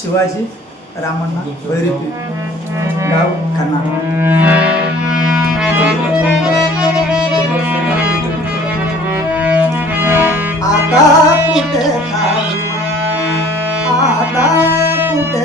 शिवाजी रामण्णा भैरपी गाव खाना आता कुठे आता कुठे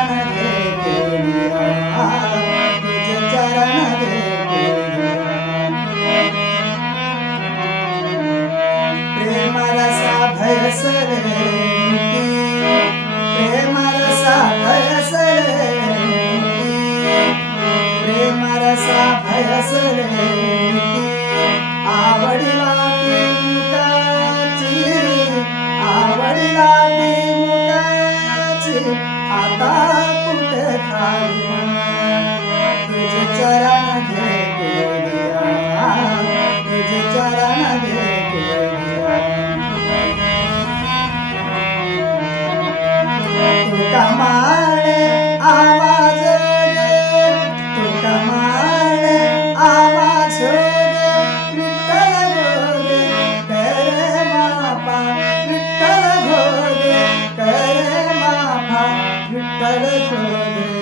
Yeah. Better